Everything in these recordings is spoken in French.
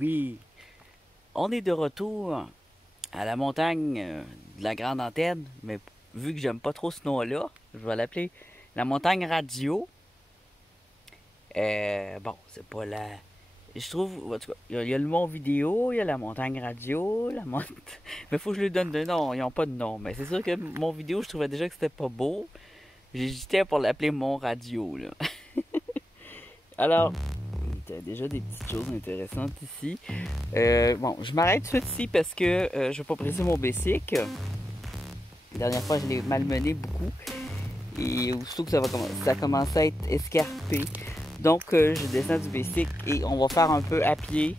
Oui, on est de retour à la montagne de la Grande Antenne, mais vu que j'aime pas trop ce nom-là, je vais l'appeler la montagne radio. Bon, c'est pas la. Je trouve, en tout cas, il y a le mont vidéo, il y a la montagne radio, mais faut que je lui donne de nom, ils ont pas de nom. Mais c'est sûr que mon vidéo, je trouvais déjà que c'était pas beau. J'hésitais pour l'appeler mon radio, là. Alors, il y a déjà des petites choses intéressantes ici. Bon, je m'arrête tout de suite ici parce que je vais pas presser mon bicycle. La dernière fois, je l'ai malmené beaucoup. Et aussitôt que ça commence à être escarpé. Donc, je descends du bicycle et on va faire un peu à pied.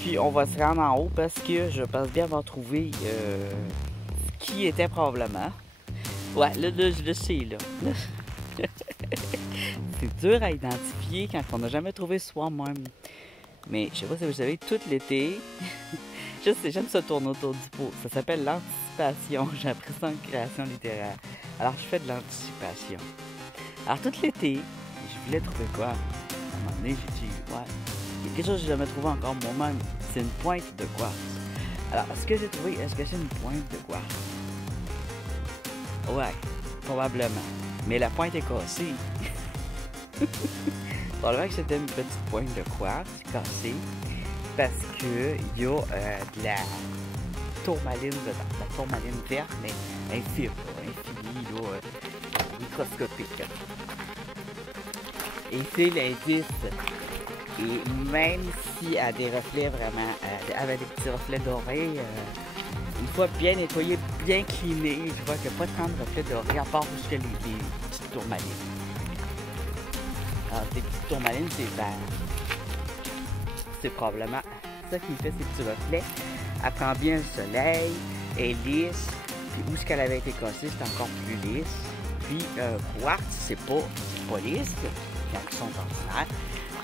Puis, on va se rendre en haut parce que je pense bien avoir trouvé ce qui était probablement. Ouais, là je le sais, là. C'est dur à identifier quand on n'a jamais trouvé soi-même. Mais je sais pas si vous savez, tout l'été, j'aime ça tourner autour du pot. Ça s'appelle l'anticipation. J'ai appris ça en création littéraire. Alors je fais de l'anticipation. Alors tout l'été, je voulais trouver quoi? À un moment donné, j'ai dit, ouais, il y a quelque chose que j'ai jamais trouvé encore moi-même. C'est une pointe de quartz. Alors, est-ce que j'ai trouvé, est-ce que c'est une pointe de quartz? Ouais, probablement. Mais la pointe est cassée. Probablement que c'était une petite pointe de quartz cassée parce que il y a de la tourmaline dedans. La tourmaline verte, mais infime, infinie, microscopique. Et c'est l'indice. Et même si elle a des reflets vraiment, avec des petits reflets dorés, une fois bien nettoyé, bien cleané, je vois qu'il n'y a pas tant de reflets dorés à part jusque les petites tourmalines. Alors, ces petites tourmalines, c'est vert. C'est probablement ça qui me fait ces petits reflets. Elle prend bien le soleil, elle est lisse. Puis où est-ce qu'elle avait été cassée, c'est encore plus lisse. Puis quartz, c'est pas lisse, quand ils sont ordinaires.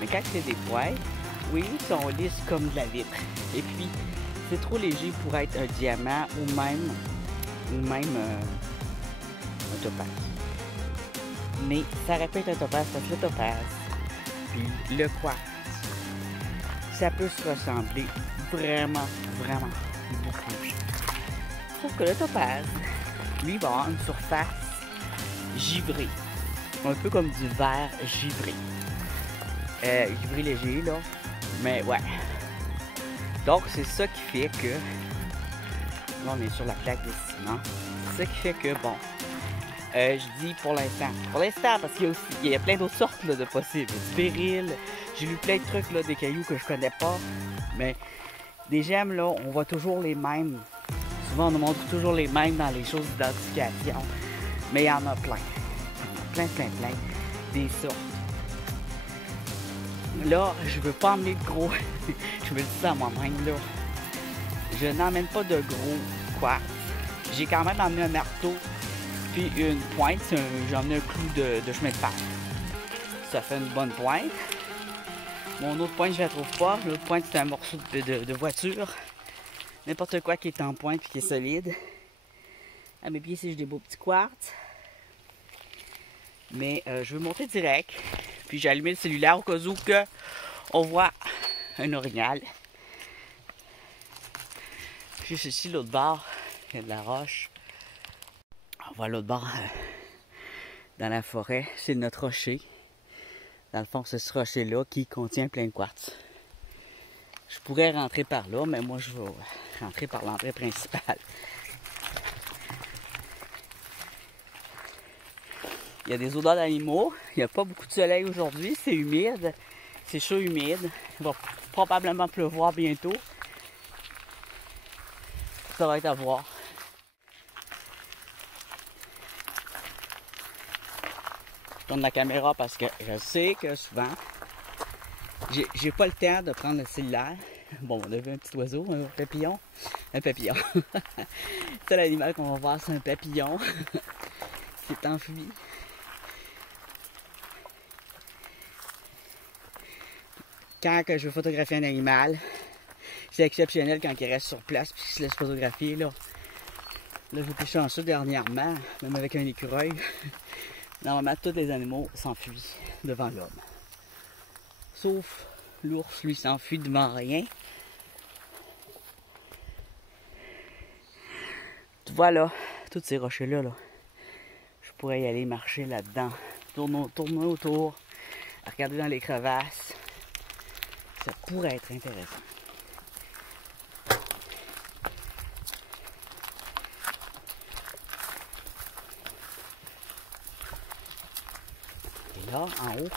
Mais quand c'est des points, oui, ils sont lisses comme de la vitre. Et puis, c'est trop léger pour être un diamant ou même un topaz. Mais ça répète un topaz parce que le topaz, puis le quartz, ça peut se ressembler vraiment, vraiment beaucoup. Sauf que le topaz, lui, va avoir une surface givrée. Un peu comme du verre givré. Givré léger, là. Mais ouais. Donc, c'est ça qui fait que... Là, on est sur la plaque de ciment. C'est ça qui fait que, bon... je dis pour l'instant. Pour l'instant, parce qu'il y a plein d'autres sortes là, de possibles. Du béryl. J'ai lu plein de trucs, là, des cailloux que je connais pas. Mais des gemmes, là, on voit toujours les mêmes. Souvent, on nous montre toujours les mêmes dans les choses d'identification. Mais il y en a plein. Il y en a plein. Des sortes. Là, je veux pas emmener de gros. Je me dis ça à moi-même, là. Je n'emmène pas de gros quartz. J'ai quand même emmené un marteau puis une pointe. J'ai emmené un clou de chemin de fer. Ça fait une bonne pointe. Mon autre pointe, je la trouve pas. L'autre pointe, c'est un morceau de voiture. N'importe quoi qui est en pointe et qui est solide. À mes pieds, j'ai des beaux petits quartz. Mais je veux monter direct. Puis j'ai allumé le cellulaire au cas où que on voit un orignal. Juste ici, l'autre bord, il y a de la roche. On voit l'autre bord dans la forêt, c'est notre rocher. Dans le fond, c'est ce rocher-là qui contient plein de quartz. Je pourrais rentrer par là, mais moi, je vais rentrer par l'entrée principale. Il y a des odeurs d'animaux. Il n'y a pas beaucoup de soleil aujourd'hui. C'est humide. C'est chaud humide. Il va probablement pleuvoir bientôt. Ça va être à voir. Je tourne la caméra parce que je sais que souvent, j'ai pas le temps de prendre le cellulaire. Bon, on a vu un petit oiseau, un papillon. Un papillon. C'est l'animal qu'on va voir, c'est un papillon. C'est enfui. Quand je veux photographier un animal, c'est exceptionnel quand il reste sur place et qu'il se laisse photographier. Là, j'ai été chanceux dernièrement, même avec un écureuil. Normalement, tous les animaux s'enfuient devant l'homme. Sauf l'ours, lui, s'enfuit devant rien. Tu vois là, toutes ces rochers-là, là, je pourrais y aller marcher là-dedans, tourner autour, regarder dans les crevasses. Ça pourrait être intéressant. Et là, en haut,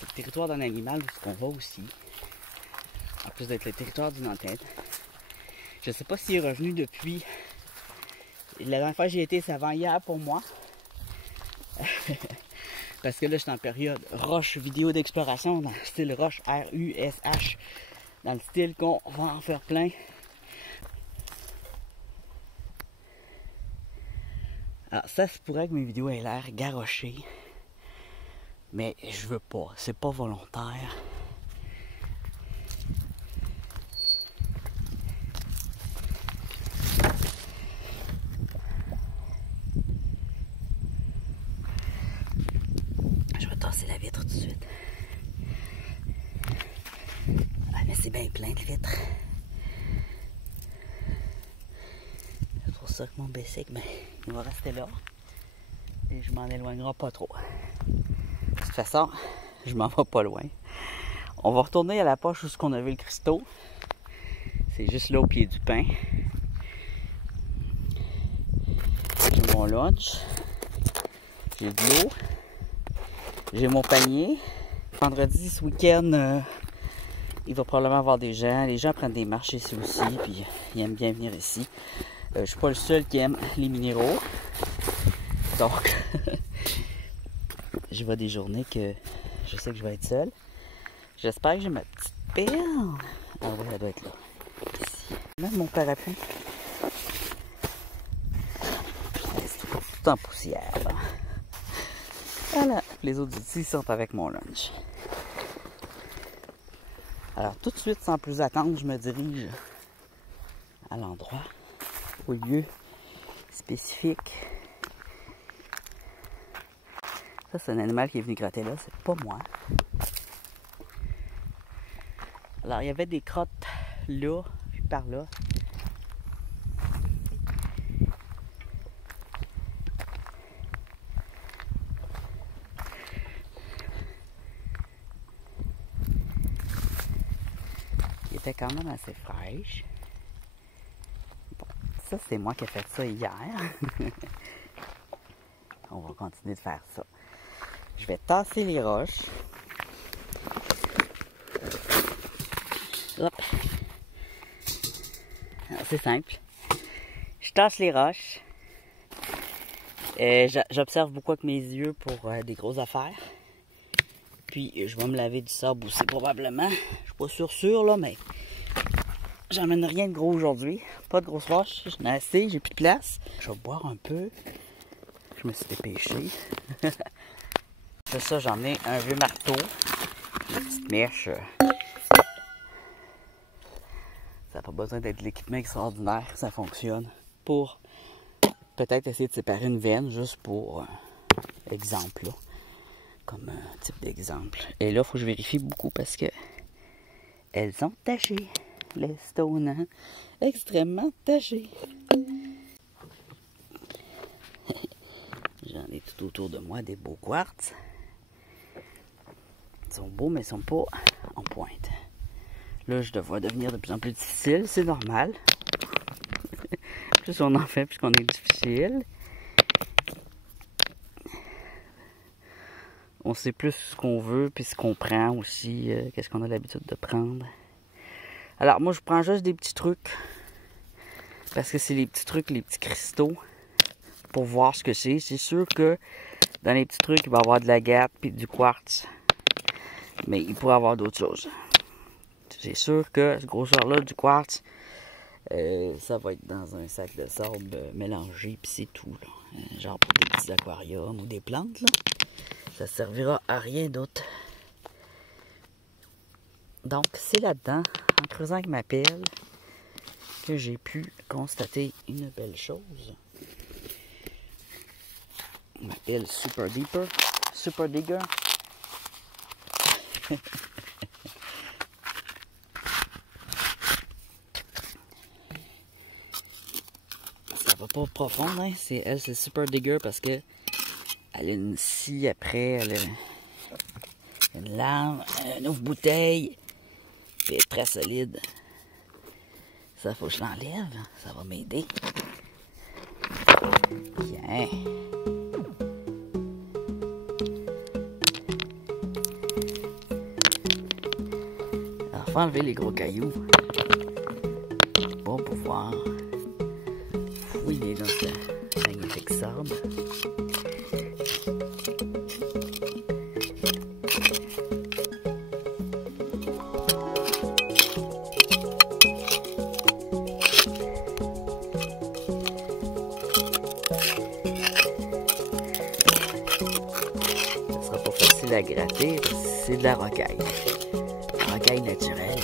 c'est le territoire d'un animal où on va aussi. En plus d'être le territoire d'une antenne. Je ne sais pas s'il est revenu depuis. La dernière fois que j'y été, c'est avant hier pour moi. Parce que là, je suis en période roche vidéo d'exploration, dans le style roche R-U-S-H. Dans le style qu'on va en faire plein. Alors ça se pourrait que mes vidéos aient l'air garochées. Mais je veux pas, c'est pas volontaire. Je vais tasser la vitre tout de suite. Ah mais c'est bien plein de vitres. C'est pour ça que mon bicycle, ben, il va rester là. Et je m'en éloignerai pas trop. De toute façon, je m'en vais pas loin. On va retourner à la poche où on a vu le cristaux. C'est juste là au pied du pin. J'ai mon lunch. J'ai de l'eau. J'ai mon panier. Vendredi, ce week-end, il va probablement y avoir des gens. Les gens prennent des marches ici aussi, puis ils aiment bien venir ici. Je suis pas le seul qui aime les minéraux. Donc, je vois des journées que je sais que je vais être seul. J'espère que j'ai ma petite pelle. Ah oui, elle doit être là. Ici. Même mon parapluie. C'est tout en poussière. Là. Voilà. Les autres outils sont avec mon lunch. Alors, tout de suite, sans plus attendre, je me dirige à l'endroit, au lieu spécifique. Ça, c'est un animal qui est venu gratter là, c'est pas moi. Alors, il y avait des crottes là, puis par là. Qui étaient quand même assez fraîches. Bon, ça, c'est moi qui ai fait ça hier. On va continuer de faire ça. Je vais tasser les roches. Hop. C'est simple. Je tasse les roches. J'observe beaucoup avec mes yeux pour des grosses affaires. Puis je vais me laver du sable aussi probablement. Je suis pas sûr là, mais j'emmène rien de gros aujourd'hui. Pas de grosses roches. J'en ai assez, j'ai plus de place. Je vais boire un peu. Je me suis dépêché. C'est ça, j'en ai un vieux marteau. Une petite mèche. Ça n'a pas besoin d'être de l'équipement extraordinaire. Ça fonctionne pour peut-être essayer de séparer une veine juste pour exemple. Là. Comme un type d'exemple. Et là, il faut que je vérifie beaucoup parce que elles sont tachées. Les stones, hein? Extrêmement tachées. J'en ai tout autour de moi des beaux quartz. Ils sont beaux, mais ils ne sont pas en pointe. Là, je devrais devenir de plus en plus difficile. C'est normal. Plus on en fait, plus qu'on est difficile. On sait plus ce qu'on veut, puis ce qu'on prend aussi. Qu'est-ce qu'on a l'habitude de prendre. Alors, moi, je prends juste des petits trucs. Parce que c'est les petits trucs, les petits cristaux. Pour voir ce que c'est. C'est sûr que dans les petits trucs, il va y avoir de l'agate puis du quartz. Mais il pourrait y avoir d'autres choses. C'est sûr que ce grosseur-là du quartz, ça va être dans un sac de sable mélangé, puis c'est tout. Là. Genre pour des petits aquariums ou des plantes. Là. Ça servira à rien d'autre. Donc, c'est là-dedans, en creusant avec ma pelle, que j'ai pu constater une belle chose. Ma pelle Super Digger. pas profonde, hein. Elle, c'est super dégueu parce que elle a une scie après, elle a une lame, une ouvre bouteille, puis elle est très solide. Ça, faut que je l'enlève, ça va m'aider. Bien. Alors, faut enlever les gros cailloux pour pouvoir fouiller dans ce magnifique sable. Ça sera pas facile à gratter parce que c'est de la rocaille. La rocaille naturelle.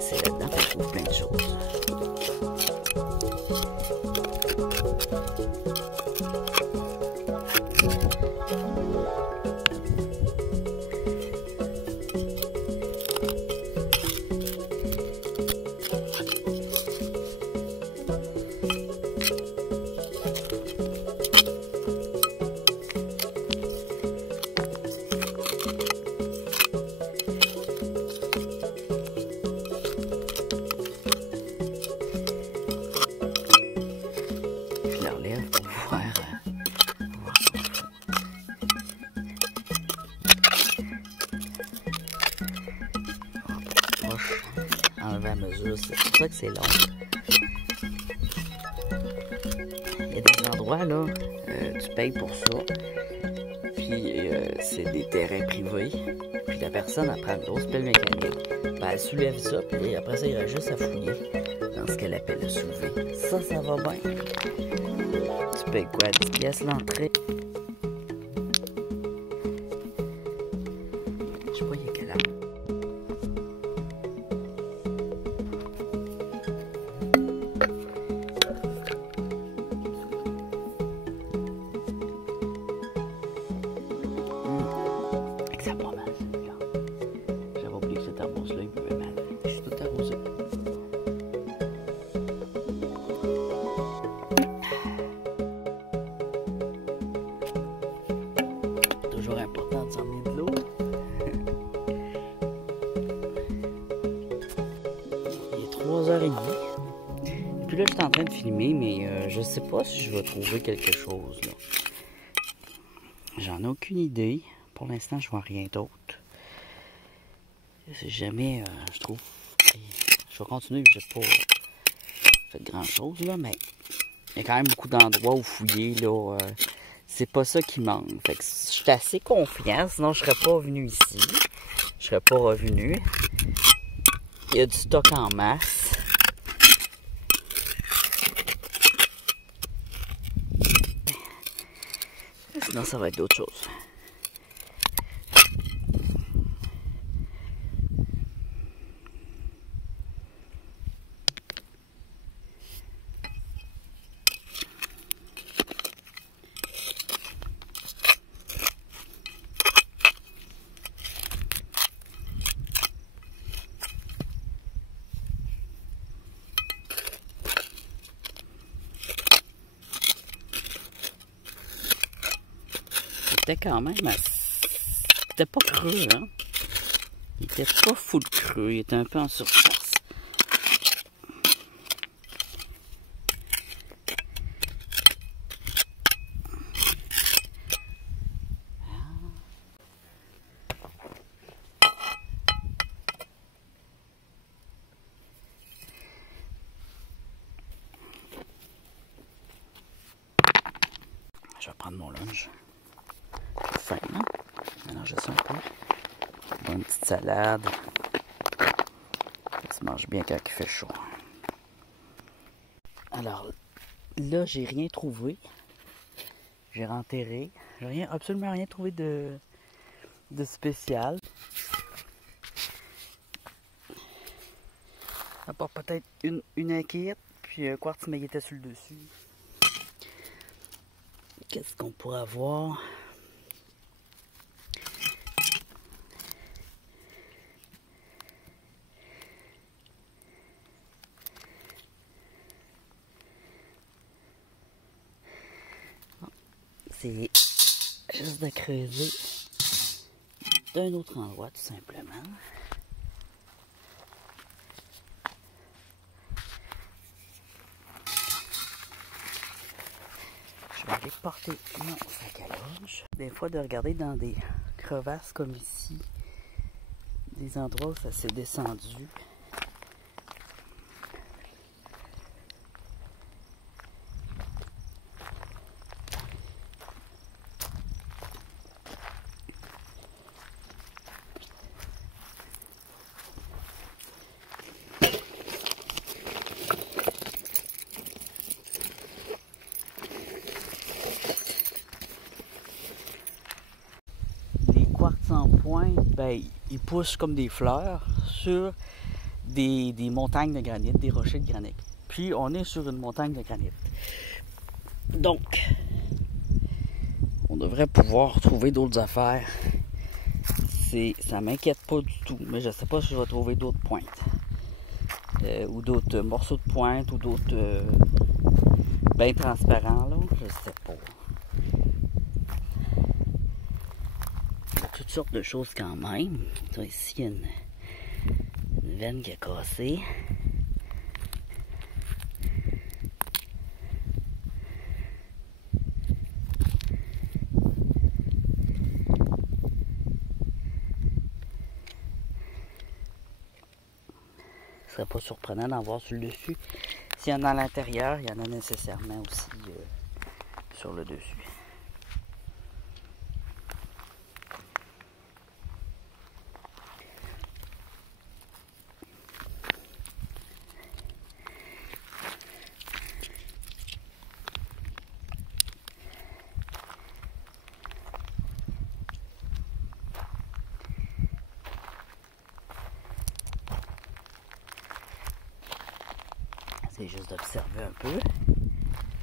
C'est là-dedans qu'on trouve plein de choses. Enlever à mesure, c'est pour ça que c'est long. Il y a des endroits là, tu payes pour ça, puis c'est des terrains privés, puis la personne elle prend une grosse pelle mécanique, ben, elle soulève ça, puis après ça il reste juste à fouiller dans ce qu'elle appelle le soulever. Ça va bien. Tu payes quoi, 10 pièces l'entrée? Je sais pas il y a quelle heure. Ça pas mal, celui-là. J'avais oublié que cette arrose-là, il pouvait mal. Je suis tout arrosé. Toujours important de s'emmener de l'eau. Il est 3h30. Et puis là, je suis en train de filmer, mais je sais pas si je vais trouver quelque chose, là. J'en ai aucune idée. Pour l'instant, je vois rien d'autre. Si jamais je trouve... Je vais continuer, je n'ai pas fait grand chose là, mais il y a quand même beaucoup d'endroits où fouiller là. C'est pas ça qui manque. Fait que je suis assez confiant, sinon je serais pas venu ici. Je serais pas revenu. Il y a du stock en masse. Sinon ça va être d'autres choses. Quand même, c'était pas creux, hein. Il était pas full creux, il était un peu en surface. Je vais prendre mon lunch. Faim, hein? Mélanger ça un peu. Une petite salade. Ça se mange bien quand il fait chaud. Alors, là, j'ai rien trouvé. J'ai renterré. J'ai absolument rien trouvé de spécial. À part peut-être une inquiète, puis un quartz mais il était sur le dessus. Qu'est-ce qu'on pourrait avoir? c'est juste de creuser d'un autre endroit, tout simplement. Je vais aller porter mon sac à linge. Des fois, de regarder dans des crevasses comme ici, des endroits où ça s'est descendu. En pointe, ben, ils poussent comme des fleurs sur des montagnes de granit, des rochers de granit. Puis on est sur une montagne de granit. Donc, on devrait pouvoir trouver d'autres affaires. Ça m'inquiète pas du tout, mais je sais pas si je vais trouver d'autres pointes. Ou d'autres morceaux de pointe, ou d'autres bien transparents, là, je sais pas. Toutes sortes de choses quand même. Ici, il y a une veine qui a cassé. Ce serait pas surprenant d'en voir sur le dessus. S'il y en a à l'intérieur, il y en a nécessairement aussi sur le dessus. C'est juste d'observer un peu,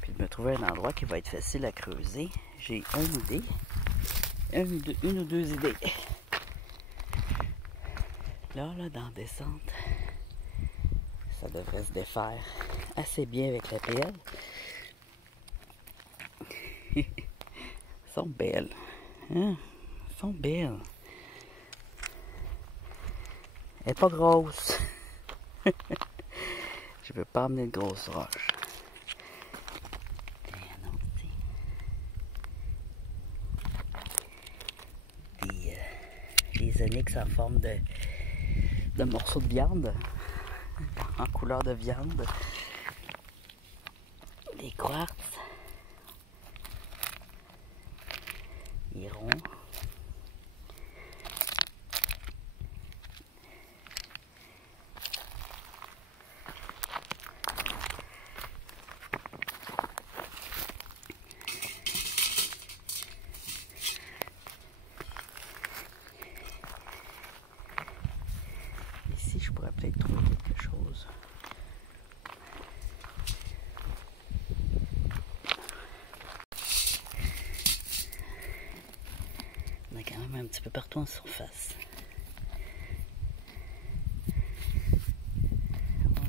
puis de me trouver un endroit qui va être facile à creuser. J'ai une ou deux idées. Là, dans la descente, ça devrait se défaire assez bien avec la pelle. Elles sont belles. Hein? Elles sont belles. Elle n'est pas grosse. Je veux pas amener de grosses roches. Des onyx en forme de morceaux de viande, en couleur de viande. Des quartz. Ils ronds. Ici, je pourrais peut-être trouver quelque chose. On a quand même un petit peu partout en surface. Bon,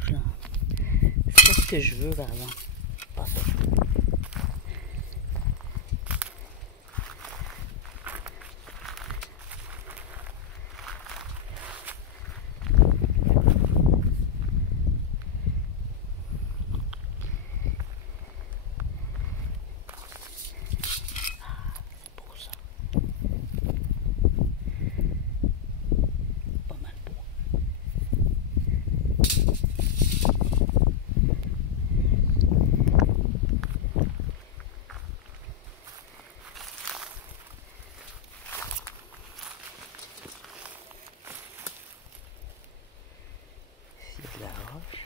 c'est ce que je veux, par exemple. Pas ça. De la roche.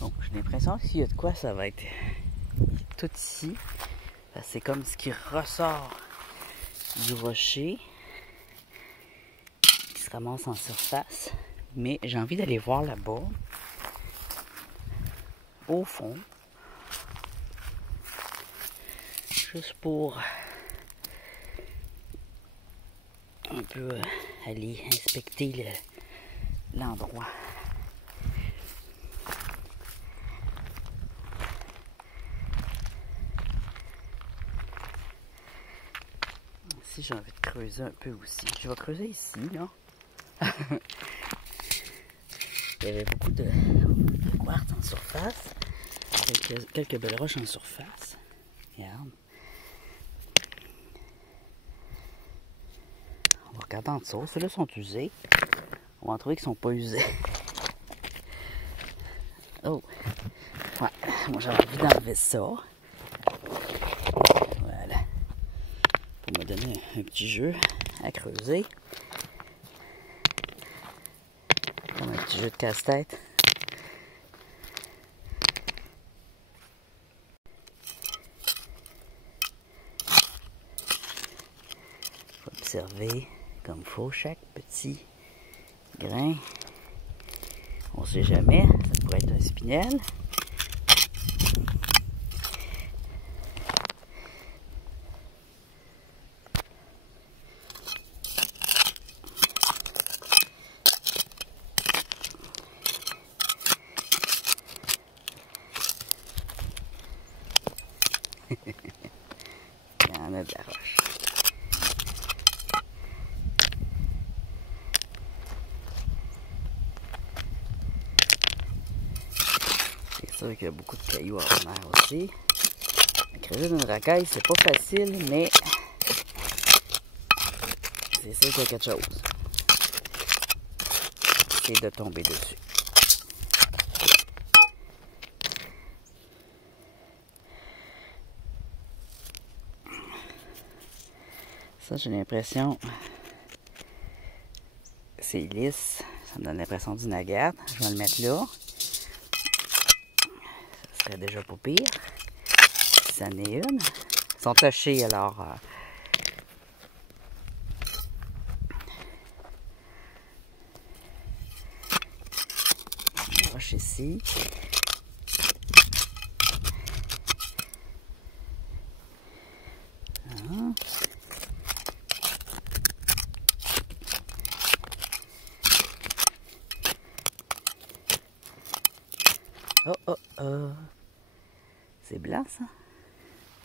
Donc j'ai l'impression que s'il y a de quoi, ça va être tout ici. C'est comme ce qui ressort du rocher, qui se ramasse en surface. Mais j'ai envie d'aller voir là-bas, au fond, juste pour un peu aller inspecter l'endroit. Ici, j'ai envie de creuser un peu aussi. Je vais creuser ici, là. Il y avait beaucoup de quartz en surface. Quelques belles roches en surface. Regarde. On va regarder en dessous. Ceux-là sont usés. On va en trouver qui ne sont pas usés. Oh! Ouais, moi j'ai envie d'enlever ça. Voilà. Pour me donner un petit jeu à creuser. Comme un petit jeu de casse-tête. Faut observer comme il faut chaque petit grain. On ne sait jamais, ça pourrait être un spinel. Il y en a de la roche. C'est sûr qu'il y a beaucoup de cailloux ordinaires aussi. Creuser d'une racaille, c'est pas facile, mais c'est sûr qu'il y a quelque chose. C'est de tomber dessus. Ça, j'ai l'impression, c'est lisse. Ça me donne l'impression d'une agate. Je vais le mettre là. Ça serait déjà pas pire. Si ça en est une. Ils sont tachés, alors... Une roche ici. Oh, oh, oh. C'est blanc, ça?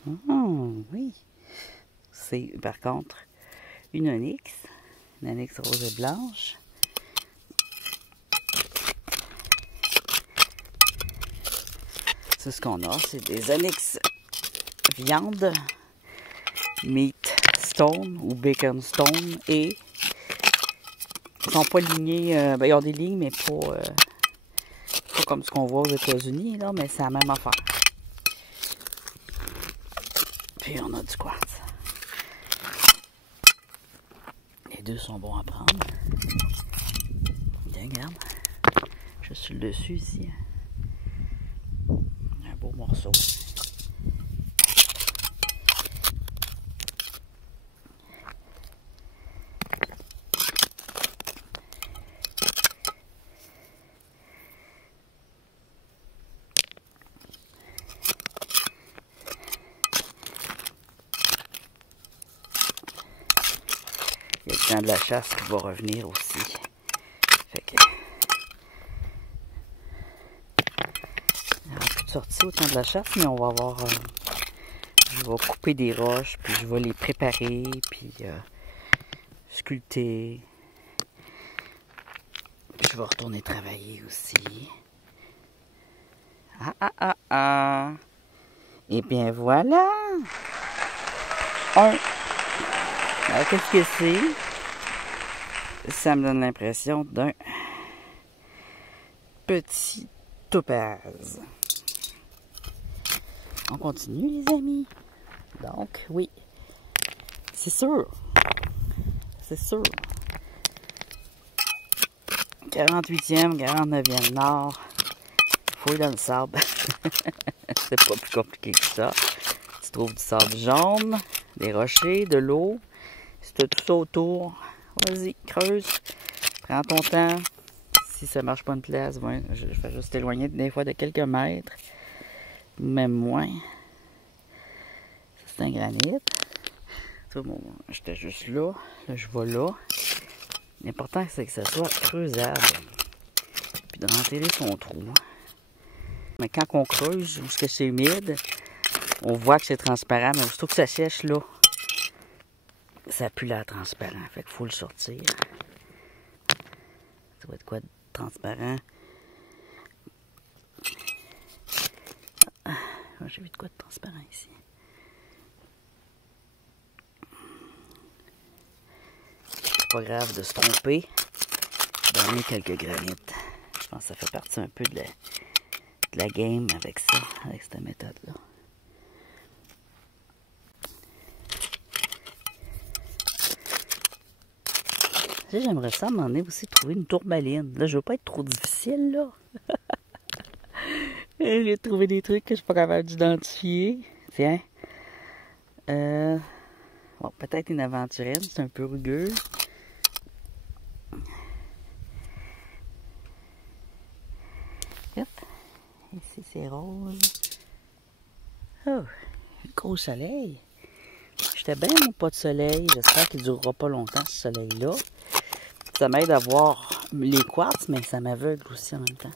Oh, oui. C'est, par contre, une onyx. Une onyx rose et blanche. C'est ce qu'on a. C'est des onyx viande, meat stone ou bacon stone. Et ils sont pas lignés. Ben, ils ont des lignes, mais pas comme ce qu'on voit aux États-Unis, là, mais c'est la même affaire. Puis on a du quartz. Les deux sont bons à prendre. Bien, regarde. Je suis sur le dessus ici. Un beau morceau. Il y a le temps de la chasse qui va revenir aussi. Fait que... il n'y aura plus de sortie au temps de la chasse, mais on va avoir... je vais couper des roches, puis je vais les préparer, puis sculpter. Puis je vais retourner travailler aussi. Ah, ah, ah, ah! Et bien voilà! Alors, qu'est-ce que c'est? Ça me donne l'impression d'un petit topaz. On continue, les amis. Donc, oui. C'est sûr. C'est sûr. 48e, 49e nord. Fouille dans le sable. C'est pas plus compliqué que ça. Tu trouves du sable jaune, des rochers, de l'eau. Si tu as tout ça autour, vas-y, creuse. Prends ton temps. si ça marche pas une place, ouais, je vais juste éloigner des fois de quelques mètres. Même moins. C'est un granit. Bon, j'étais juste là. Là, je vais là. L'important, c'est que ça soit creusable. Puis de rentrer son trou. Mais quand on creuse, où c'est humide, on voit que c'est transparent. Mais surtout que ça sèche, là, ça pue l'air transparent. Fait qu'il faut le sortir. Ça va être quoi de transparent? Ah, j'ai vu de quoi de transparent ici. C'est pas grave de se tromper. Donner quelques granites. Je pense que ça fait partie un peu de la game avec ça, avec cette méthode-là. J'aimerais ça m'en aussi trouver une tourmaline. Là, je veux pas être trop difficile, là. J'ai trouvé des trucs que je suis pas capable d'identifier. Tiens. Bon, peut-être une aventurine, c'est un peu rugueux. Hop. Ici, c'est rose. Oh, gros soleil. J'étais bien mon pas de soleil. J'espère qu'il ne durera pas longtemps, ce soleil-là. Ça m'aide à voir les quartz, mais ça m'aveugle aussi en même temps.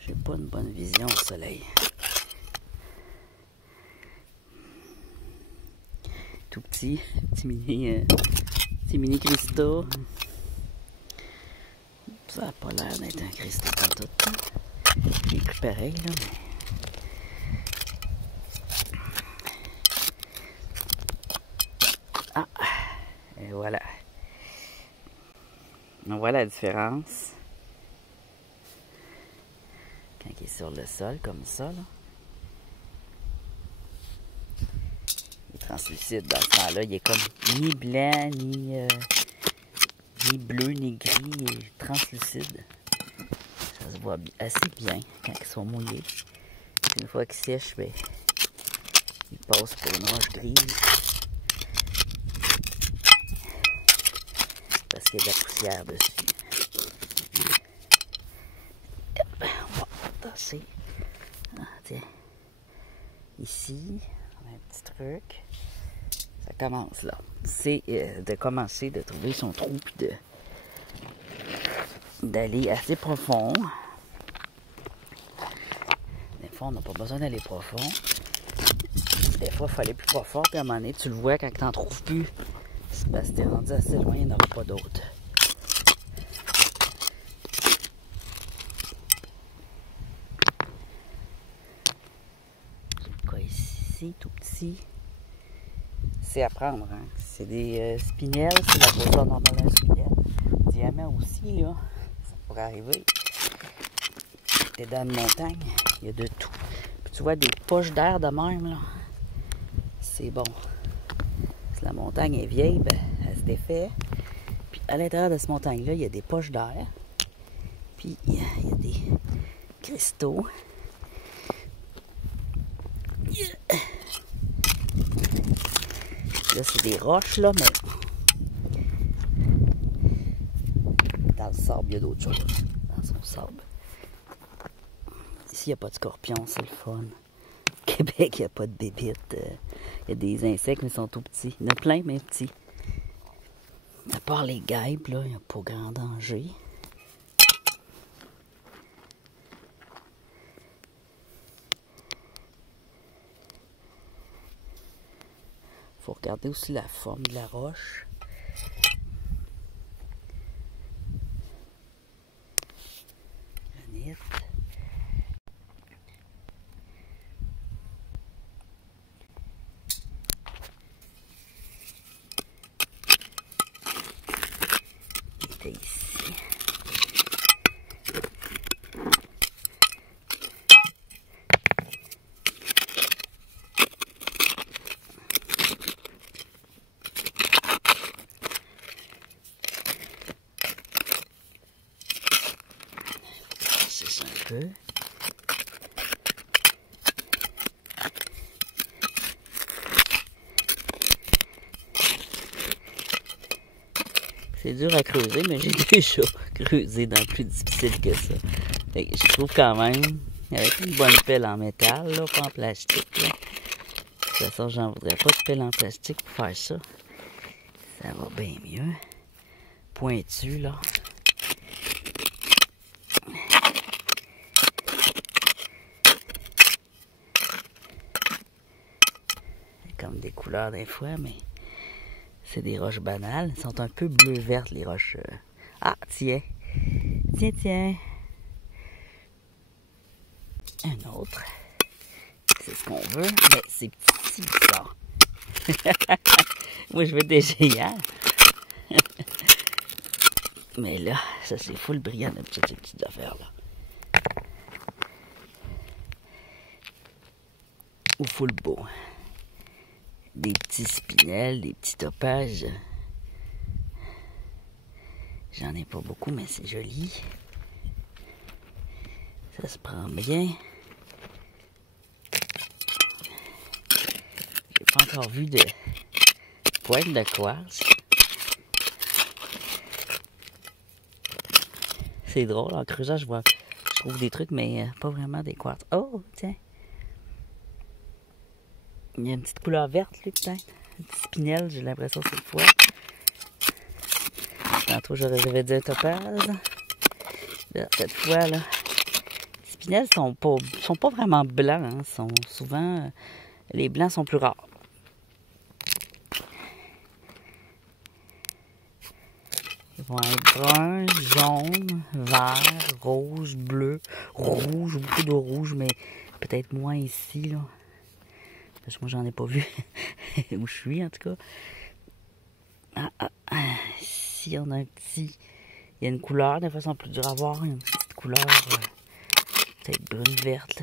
J'ai pas une bonne vision au soleil. Tout petit mini cristaux. Ça n'a pas l'air d'être un cristal comme tout. Il est plus pareil, là, mais... Ah! Et voilà. On voit la différence. Quand il est sur le sol, comme ça, là. Il est translucide dans ce temps-là. Il est comme ni blanc, ni bleu, ni gris. Il est translucide. Ça se voit assez bien quand il soit mouillé. Une fois qu'il sèche, ben, il passe pour une roche grise. Parce qu'il y a de la poussière dessus. On va tasser. Ah, tiens. Ici, on a un petit truc. Ça commence là. C'est de commencer de trouver son trou puis d'aller assez profond. Des fois, on n'a pas besoin d'aller profond. Des fois, il faut aller plus profond. Puis à un moment donné, tu le vois quand tu n'en trouves plus. C'est parce que tu es rendu assez loin, il n'y en aura pas d'autres. Quoi ici, tout petit? C'est à prendre, hein? C'est des spinels, c'est la grosseur normale d'un spinel. Diamant aussi, là, ça pourrait arriver. T'es dans une montagne, il y a de tout. Puis tu vois des poches d'air de même, là. C'est bon. Si la montagne est vieille, ben, elle se défait. Puis à l'intérieur de cette montagne-là, il y a des poches d'air. Puis il y a des cristaux. Là, c'est des roches, là, mais dans le sable, il y a d'autres choses. Dans son sable. Ici, il n'y a pas de scorpion, c'est le fun. Au Québec, il n'y a pas de bébites. Il y a des insectes, mais ils sont tout petits. Il y en a plein, mais petits. À part les guêpes, là, il n'y a pas grand danger. Il faut regarder aussi la forme de la roche. Granit. Il était ici. C'est ça un peu. C'est dur à creuser, mais j'ai déjà creusé dans plus difficile que ça. Fait que je trouve quand même, avec une bonne pelle en métal, là, pas en plastique, là. De toute façon, j'en voudrais pas de pelle en plastique pour faire ça. Ça va bien mieux. Pointu, là. Comme des couleurs des fois, mais c'est des roches banales. Elles sont un peu bleu-vertes, les roches. Ah, tiens. Tiens. Un autre. C'est ce qu'on veut, mais c'est petit, ça. Moi, je veux des géants. Mais là, ça, c'est full brillant, de petites affaires, là. Ou full beau. Des petits spinels, des petits topages. J'en ai pas beaucoup, mais c'est joli. Ça se prend bien. J'ai pas encore vu de pointe de quartz. C'est drôle, en creusant, je trouve des trucs, mais pas vraiment des quartz. Oh, tiens! Il y a une petite couleur verte, lui, peut-être. Un petit spinel, j'ai l'impression que c'est le foie. Tantôt, j'avais dit un topaz. Là, cette fois, là, les spinels sont pas vraiment blancs. Hein. Sont souvent, les blancs sont plus rares. Ils vont être bruns, jaunes, verts, rouge, bleu, rouge, beaucoup de rouge, mais peut-être moins ici, là. Parce que moi, j'en ai pas vu où je suis, en tout cas. Ici, on a un petit... Il y a une couleur, des fois, c'est plus dur à voir. Il y a une petite couleur, peut-être brune-verte.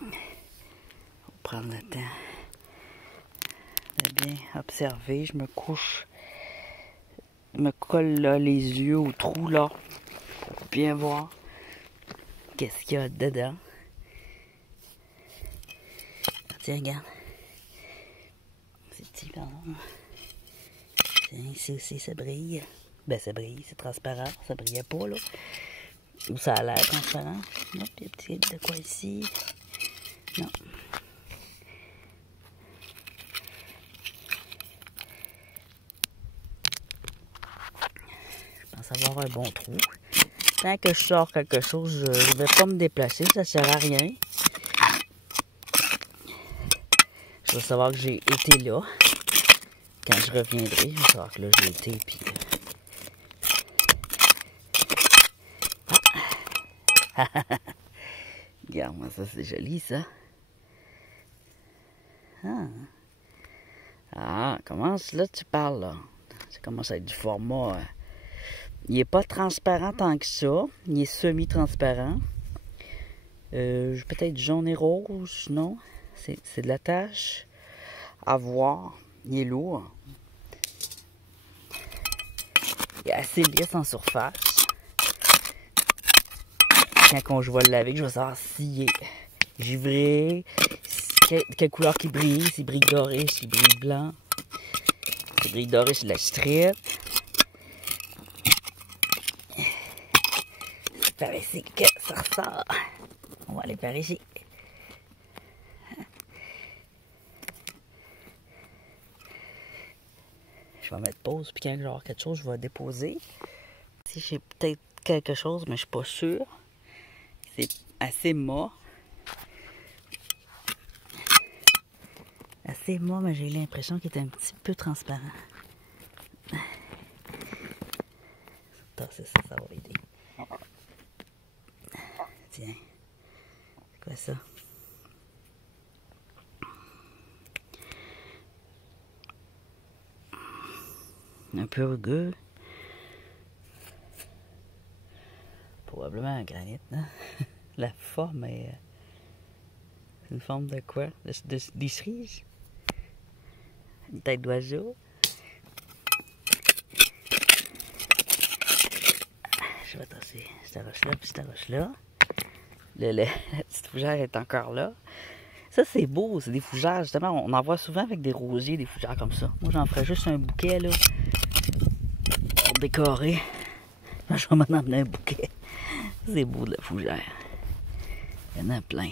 On va prendre le temps de bien observer. Je me couche, je me colle là, les yeux au trou, là, pour bien voir qu'est-ce qu'il y a dedans. Tiens, regarde. C'est petit, pardon. Tiens, ici aussi, ça brille. Ben, ça brille, c'est transparent. Ça brillait pas, là. Ou ça a l'air transparent. Hop, il y a un petit de quoi ici. Non. Je pense avoir un bon trou. Tant que je sors quelque chose, je ne vais pas me déplacer. Ça ne sert à rien. Je vais savoir que j'ai été là. Quand je reviendrai, je vais savoir que là j'ai été. Puis... Regarde-moi ça, c'est joli ça. Comment là tu parles là? Ça commence à être du format. Il n'est pas transparent tant que ça. Il est semi-transparent. Peut-être jaune et rose, non? C'est de la tache à voir. Il est lourd. Il est assez lisse en surface. Quand je vais le laver, je vais savoir s'il est givré, quelle couleur qui brille, s'il brille doré, s'il brille blanc. S'il brille doré, c'est de la strip. C'est par ici que ça ressort. On va aller par ici. Je vais mettre pause, puis quand je vais avoir quelque chose, je vais déposer. Si j'ai peut-être quelque chose, mais je suis pas sûre. C'est assez mât. Assez mât, mais j'ai l'impression qu'il est un petit peu transparent. Ça, ça va aider. Tiens. C'est quoi ça? Un peu rugueux. Probablement un granit, hein? La forme est... C'est une forme de quoi? Des cerises? Une tête d'oiseau? Je vais tasser cette roche-là, puis cette roche-là. La petite fougère est encore là. Ça, c'est beau, c'est des fougères. Justement, on en voit souvent avec des rosiers, des fougères comme ça. Moi, j'en ferais juste un bouquet, là. décorer. Je vais m'en emmener un bouquet. C'est beau de la fougère. Il y en a plein.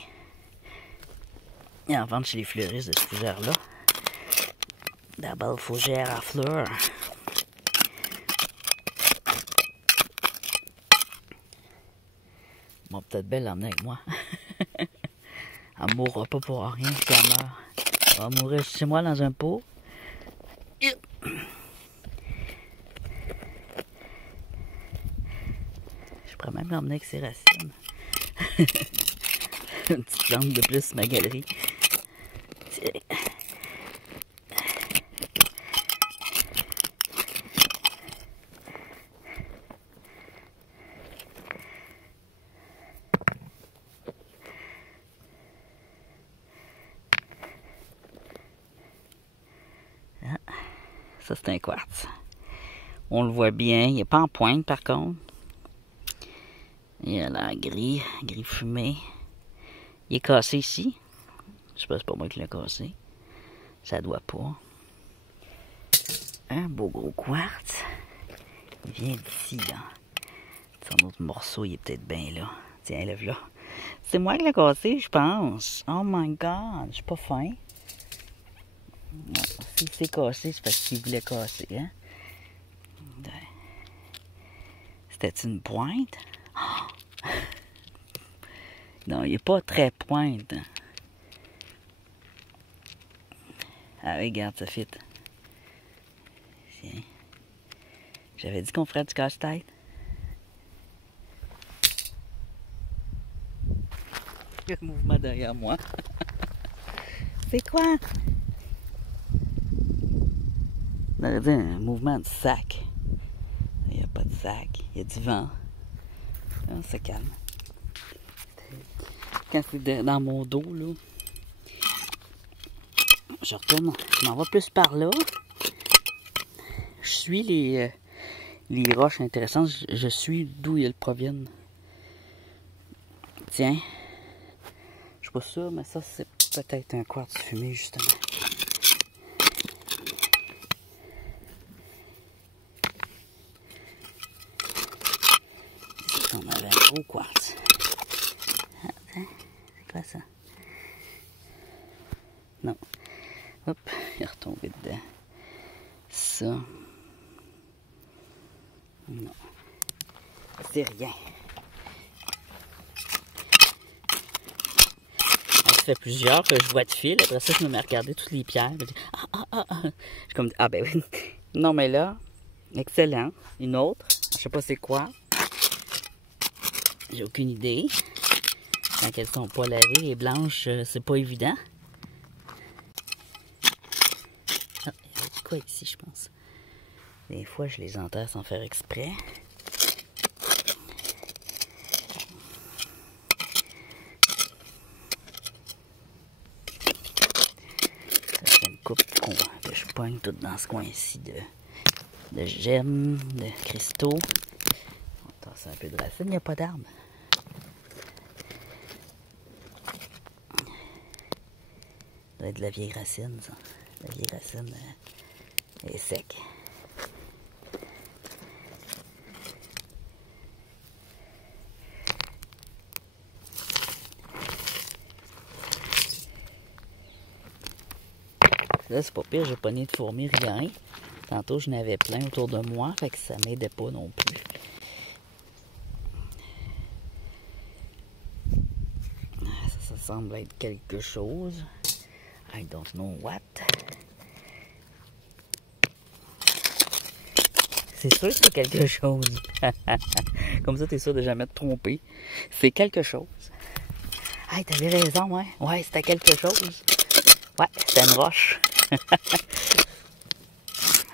Il y en vente chez les fleuristes de cette fougère-là. De la belle fougère à fleurs. Bon, peut-être belle l'emmener avec moi. Elle mourra pas pour rien si elle meurt. Elle va mourir chez moi dans un pot. Je pourrais même l'emmener avec ses racines. Une petite plante de plus sur ma galerie. Tiens. Ça, c'est un quartz. On le voit bien. Il n'est pas en pointe, par contre. Il a l'air gris, gris fumé. Il est cassé ici. Je sais pas, c'est pas moi qui l'ai cassé. Ça doit pas. Un beau gros quartz. Il vient d'ici, là. Son autre morceau, il est peut-être bien là. Tiens, lève-là. C'est moi qui l'ai cassé, je pense. Oh my God, je suis pas fin. S'il s'est cassé, c'est parce qu'il voulait casser, hein? C'était une pointe? Oh! Non, il n'est pas très pointe. Ah, regarde, ça fit. Tiens. J'avais dit qu'on ferait du casse-tête. Il y a un mouvement derrière moi. C'est quoi? On aurait dit un mouvement de sac. Il n'y a pas de sac. Il y a du vent. On se calme. Quand c'est dans mon dos, là, je retourne. Je m'en vais plus par là. Je suis les roches intéressantes. Je suis d'où elles proviennent. Tiens. Je suis pas sûr, mais ça, c'est peut-être un quartz fumé, justement. On avait un gros quartz. Attends, c'est quoi ça? Non. Hop, il est retombé dedans. Ça. Non. C'est rien. Ça fait plusieurs que je vois de fil. Après ça, je me mets à regarder toutes les pierres. Je dis, Je suis comme, ah ben oui. Non, mais là, excellent. Une autre. Je sais pas c'est quoi. J'ai aucune idée. Quand elles sont pas lavées et blanches, c'est pas évident. Ah, il y a du quoi ici, je pense. Des fois, je les enterre sans faire exprès. Ça fait une coupe que je pogne tout dans ce coin-ci de gemmes, de cristaux. On tasse un peu de racines, il n'y a pas d'arbre. Ça doit être de la vieille racine, ça. La vieille racine est sec. Là, c'est pas pire, j'ai pas né de fourmis, rien. Tantôt, je n'avais plein autour de moi, fait que ça m'aidait pas non plus. Ça semble être quelque chose. I don't know what. C'est sûr que c'est quelque chose. Comme ça, t'es sûr de jamais te tromper. C'est quelque chose. Hey, t'avais raison, ouais. Ouais, c'était quelque chose. Ouais, c'était une roche.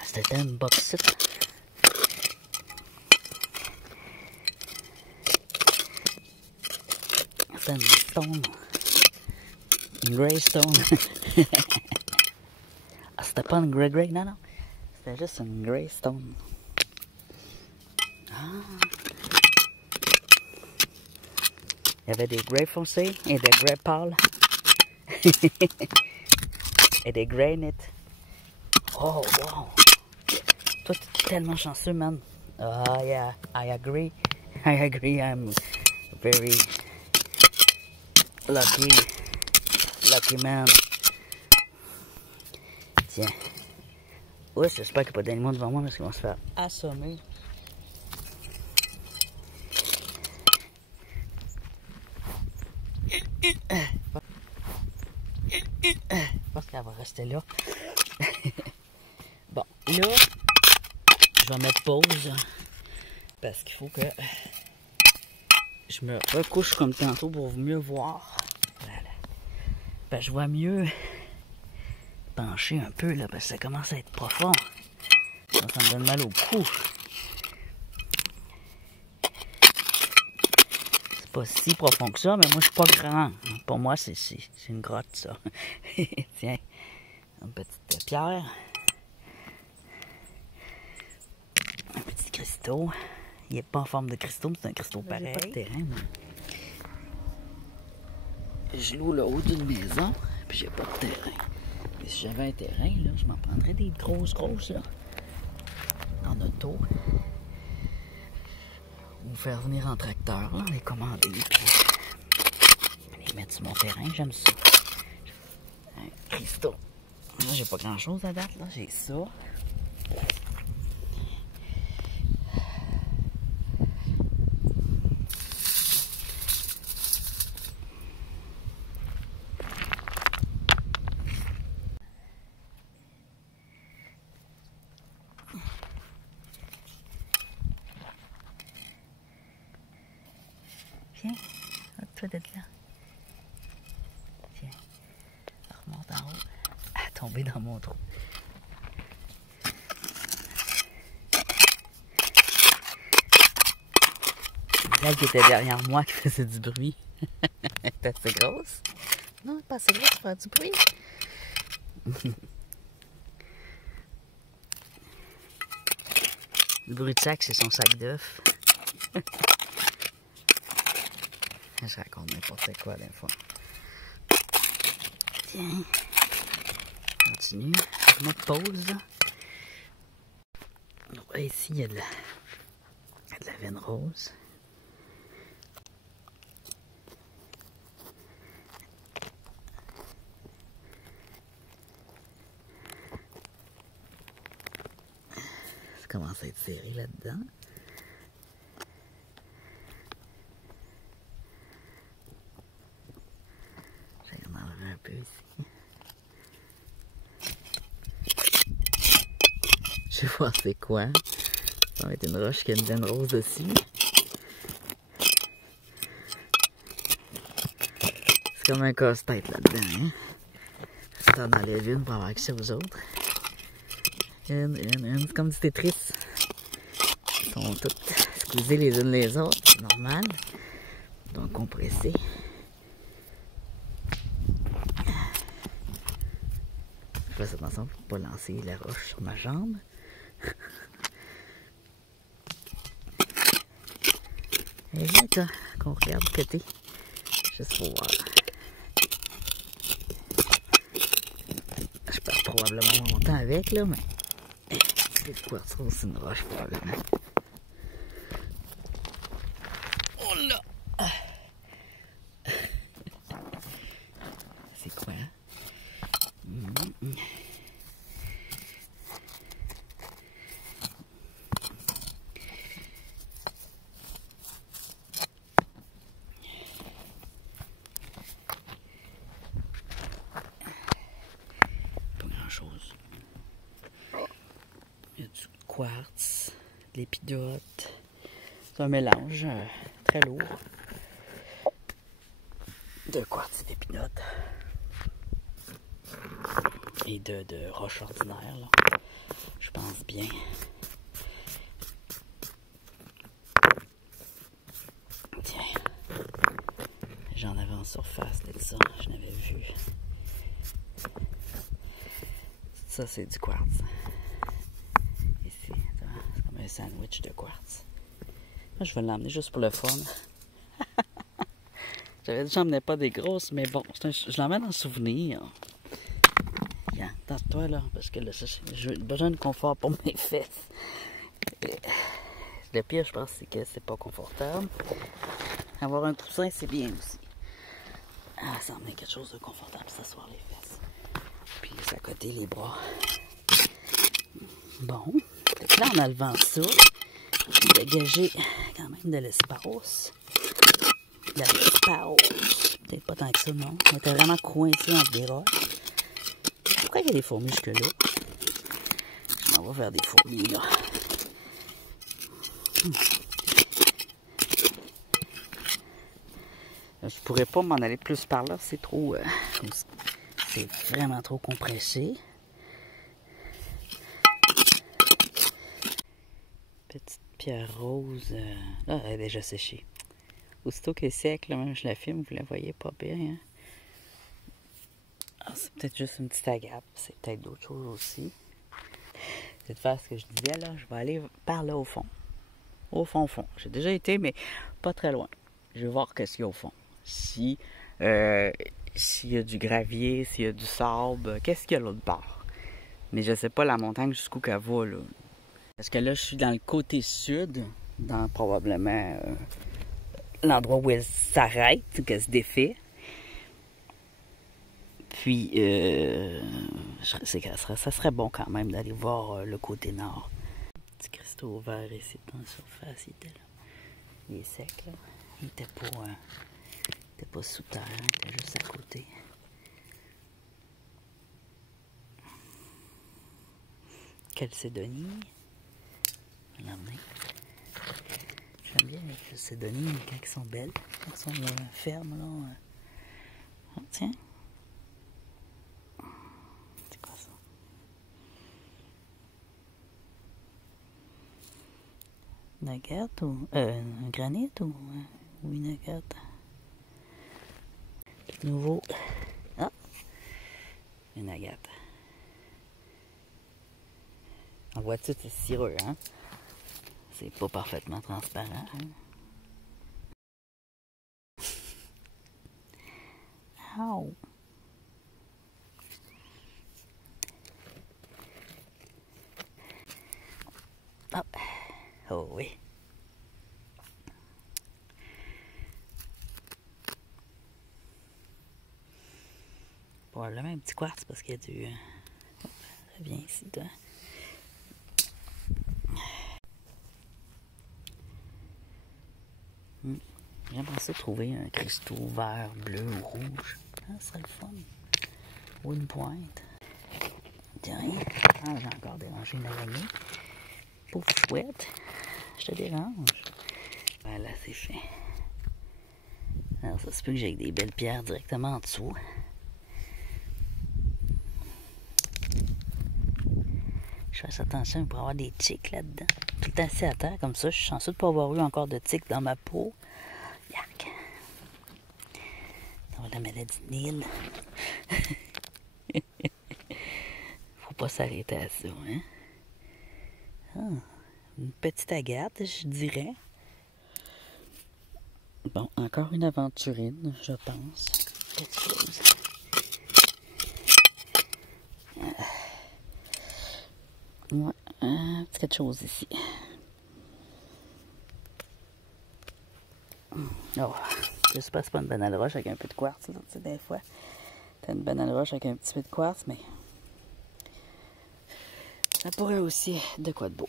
C'était une bauxite. C'était une stone. Une grey stone. Ah, c'était pas une grey, non, non. C'était juste une grey stone. Ah. Il y avait des grey foncés et des grey pâles. Et des grey nets. Oh, wow! Toi, t'es tellement chanceux, man. Yeah, I agree. I agree. I'm very lucky man. Tiens. Ouais, j'espère qu'il n'y a pas d'animaux devant moi parce qu'ils vont se faire assommer. Je pense qu'elle va rester là. Bon, là, je vais mettre pause parce qu'il faut que je me recouche comme tantôt pour mieux voir. Voilà. Ben, je vois mieux pencher un peu là parce que ça commence à être profond. Ça me donne mal au cou. C'est pas si profond que ça, mais moi je suis pas grand. Pour moi, c'est une grotte ça. Tiens, une petite pierre. Un petit cristaux. Il n'est pas en forme de cristaux, mais c'est un cristaux pareil. J'ai pas de terrain, moi. Je loue le haut d'une maison, puis j'ai pas de terrain. Et si j'avais un terrain, là, je m'en prendrais des grosses, là. En auto. Ou faire venir en tracteur, là, les commander, puis les mettre sur mon terrain, j'aime ça. Un cristaux. Là, j'ai pas grand chose à date, là, j'ai ça. Tiens, toi d'être là. Tiens, remonte en haut. À tomber dans mon trou. Celle qui était derrière moi qui faisait du bruit. Elle est assez grosse. Non, pas assez grosse pour faire du bruit. Le bruit de sac, c'est son sac d'œufs. Je raconte n'importe quoi des fois. Tiens. Continue. Je vais mettre pause. Ouais, ici, il y a de la veine rose. Ça commence à être serré là-dedans. Je vais en enlever un peu ici. Je vais voir c'est quoi. Ça va être une roche qui a une veine rose dessus. C'est comme un casse-tête là-dedans. Hein? Je vais en enlever une pour avoir accès aux autres. Une. C'est comme du Tetris. Ils sont toutes squeezées les unes les autres. C'est normal. Donc compressées. Je fais attention pour ne pas lancer la roche sur ma jambe. Et viens toi, qu'on regarde de côté. Juste pour voir. Je perds probablement mon temps avec là, mais c'est du quartz rose, c'est une roche probablement. Oh là! C'est quoi? Chose. Il y a du quartz, de l'épidote. C'est un mélange très lourd de quartz et d'épidote. Et de roche ordinaire, là. Je pense bien. Tiens. J'en avais en surface de ça. Je l'avais vu. Ça, c'est du quartz. Ici, c'est comme un sandwich de quartz. Moi, je vais l'emmener juste pour le fun. J'avais dit que j'emmenais pas des grosses, mais bon, je l'emmène en souvenir. Viens, tente-toi là, parce que là, j'ai besoin de confort pour mes fesses. Le pire, je pense, c'est que c'est pas confortable. Avoir un coussin, c'est bien aussi. Ah, ça en est quelque chose de confortable, s'asseoir les fesses. Puis s'accoter les bras. Bon, là, en enlevant ça, dégager quand même de l'espace. De l'espace. Peut-être pas tant que ça, non. On était vraiment coincé entre des roches. Pourquoi il y a des fourmis jusque-là? Je m'en vais faire des fourmis, là. Je pourrais pas m'en aller plus par là, c'est trop... c'est vraiment trop compressé. Petite pierre rose... là, elle est déjà séchée. Aussitôt qu'elle est sec, là, même je la filme, vous la voyez pas bien. Hein? Ah, c'est peut-être juste une petite agape, c'est peut-être d'autres choses aussi. C'est de faire ce que je disais, là, je vais aller par là au fond. Au fond. J'ai déjà été, mais pas très loin. Je vais voir qu'est-ce qu'il y a au fond. S'il y a du gravier, s'il y a du sable, qu'est-ce qu'il y a l'autre bord. Mais je sais pas la montagne jusqu'où qu'elle va, là. Parce que là, je suis dans le côté sud, dans probablement l'endroit où elle s'arrête, qu'elle se défait. Puis, ça serait bon quand même d'aller voir le côté nord. Petit cristaux vert ici dans la surface, il était là. Il est sec, là. Il était pas sous terre, il était juste à côté. Chalcédonie. On va l'emmener. J'aime bien les chalcédonies quand elles sont belles. Elles sont fermes, là. Oh, tiens. C'est quoi ça? Une agate ou... un granit ou une agate? Tout nouveau. Ah! Une agate. En voiture, c'est cireux, hein? C'est pas parfaitement transparent. Hein? Oh! Hop! Oh oui! Probablement un petit quartz parce qu'il y a du... Reviens ici, toi. J'aimerais ça trouver un cristaux vert, bleu ou rouge. Ah, ça serait le fun. Ou une pointe. Tiens, ah, j'ai encore dérangé une araignée. Pauvre chouette, je te dérange. Voilà, c'est fait. Alors, ça se peut que j'ai des belles pierres directement en dessous. Je fais attention pour avoir des tiques là-dedans. Tout le temps assis à terre, comme ça, je suis chanceux de ne pas avoir eu encore de tiques dans ma peau. Yark! Ça va la maladie de Nil. Faut pas s'arrêter à ça, hein? Ah, une petite agate, je dirais. Bon, encore une aventurine, je pense. Quelque chose. Ouais, un petit quelque chose ici. Oh, j'espère que c'est pas une banane roche avec un peu de quartz, là, tu sais, des fois. T'as une banane roche avec un petit peu de quartz, mais ça pourrait aussi être de quoi de beau.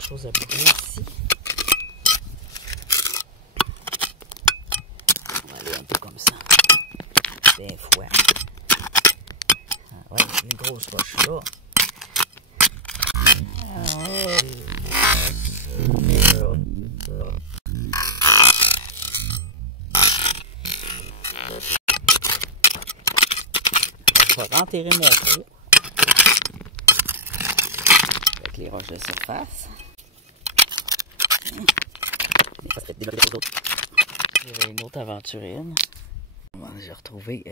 Chose à bouger ici. On va aller un peu comme ça. Des fois. Ah ouais, une grosse roche là. Je vais enterrer mon trou avec les roches de surface. Il y avait une autre aventurine. J'ai retrouvé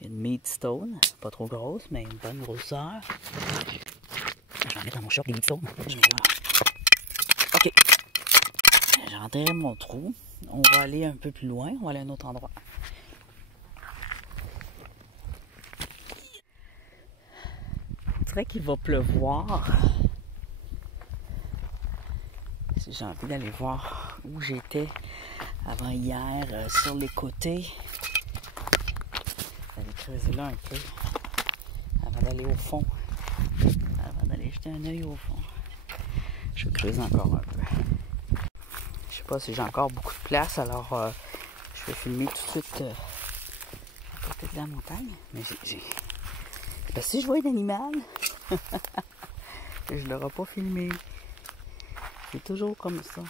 une meat stone, pas trop grosse, mais une bonne grosseur. J'en mettre dans mon short des litons. Ok. J'ai enterré mon trou. On va aller un peu plus loin. On va aller à un autre endroit. Je dirais qu'il va pleuvoir. J'ai envie d'aller voir où j'étais avant hier, sur les côtés. D'aller creuser là un peu avant d'aller au fond. Avant d'aller jeter un œil au fond. Je vais creuser encore un peu. Je sais pas si j'ai encore beaucoup de place, alors je vais filmer tout de suite à côté de la montagne. Mais parce que si je vois un animal, je ne l'aurai pas filmé. C'est toujours comme ça.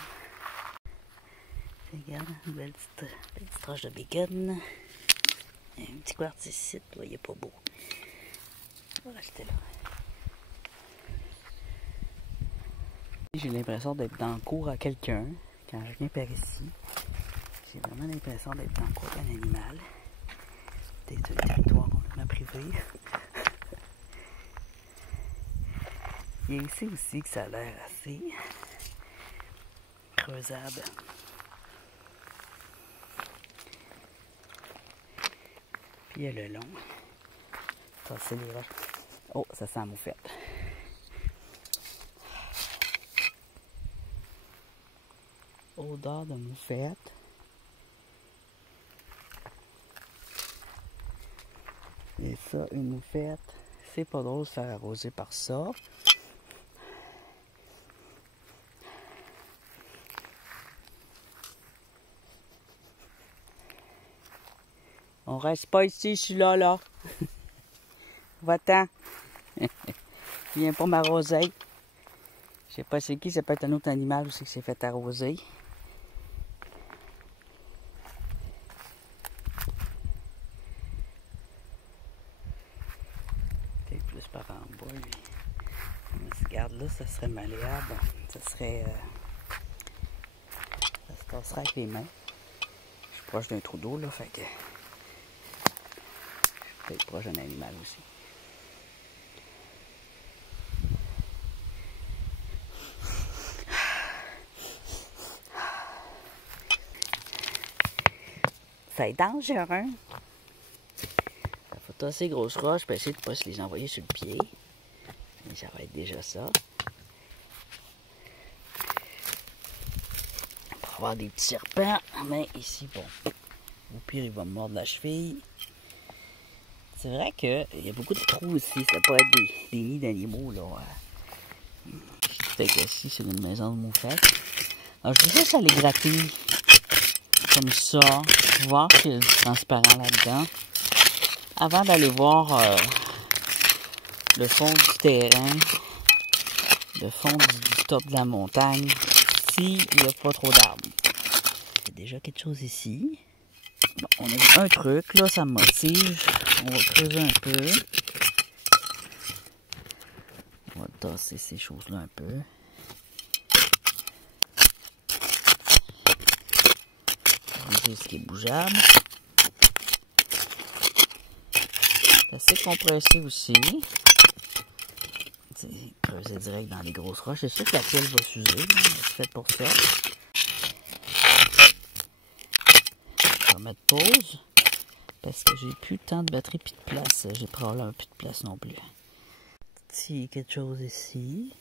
Regarde, une belle petite tranche de bacon. Un petit quartier ici, il n'est pas beau. On va rester là. J'ai l'impression d'être dans le cours à quelqu'un quand je viens par ici. J'ai vraiment l'impression d'être dans le cours d'un animal. Peut-être un territoire complètement privé. Il y a ici aussi que ça a l'air assez creusable. Puis il y a le long. Ça, c'est les roches. Oh, ça sent la moufette. Odeur de moufette. Et ça, une moufette. C'est pas drôle de se faire arroser par ça. On reste pas ici, je suis là. Va-t'en. Viens pas m'arroser. Je sais pas c'est qui, ça peut être un autre animal aussi qui s'est fait arroser. Peut-être plus par en bas, lui. Regarde là, ça serait malléable. Ça serait... ça se passerait avec les mains. Je suis proche d'un trou d'eau, là, fait que... je suis peut-être proche d'un animal aussi. C'est dangereux. Il faut tasser grosses roches pour essayer de ne pas se les envoyer sur le pied. Mais ça va être déjà ça. Pour avoir des petits serpents. Mais ici, bon, au pire, il va me mordre la cheville. C'est vrai qu'il y a beaucoup de trous ici. Ça peut être des nids d'animaux, là. Peut-être ici, c'est une maison de moufette. Alors, je vais juste aller gratter comme ça, voir s'il y a du transparent là-dedans, avant d'aller voir le fond du terrain, le fond du top de la montagne, s'il n'y a pas trop d'arbres. Il y a déjà quelque chose ici. Bon, on a vu un truc, là, ça me motive. On va creuser un peu. On va tasser ces choses-là un peu. Bouger ce qui est bougeable. C'est assez compressé aussi. C'est creuser direct dans les grosses roches. C'est sûr que la pile va s'user. C'est fait pour ça. Je vais mettre pause. Parce que j'ai plus tant de batterie puis de place. J'ai probablement plus de place non plus. S'il y a quelque chose ici.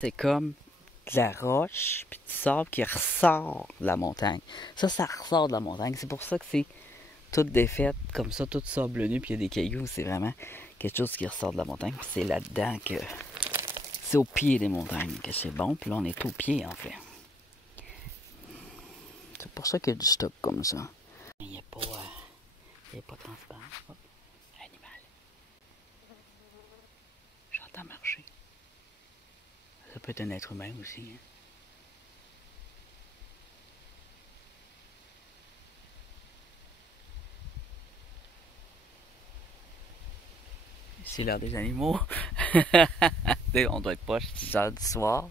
C'est comme de la roche puis du sable qui ressort de la montagne. Ça ressort de la montagne. C'est pour ça que c'est toute défaite, comme ça, toute sablonneux, puis il y a des cailloux. C'est vraiment quelque chose qui ressort de la montagne. C'est là-dedans que... c'est au pied des montagnes que c'est bon. Puis là, on est au pied, en fait. C'est pour ça qu'il y a du stock comme ça. Il n'y a pas... transparent. Hop, animal. J'entends marcher. Ça peut être un être humain aussi. Hein. C'est l'heure des animaux. On doit être proche 10 h du soir.